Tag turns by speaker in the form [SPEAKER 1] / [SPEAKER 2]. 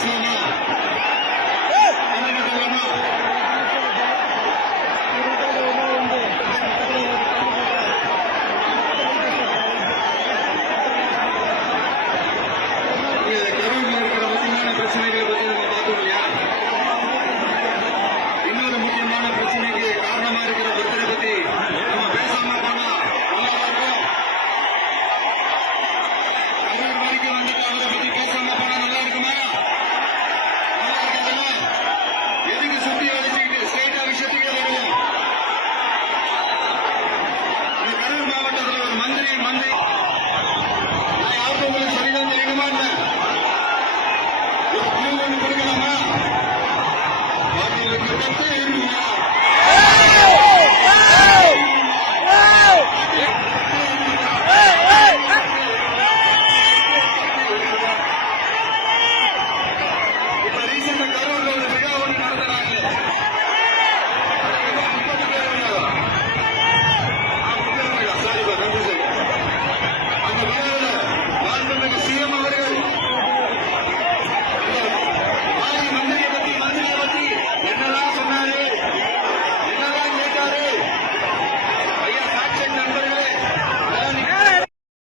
[SPEAKER 1] Brasil.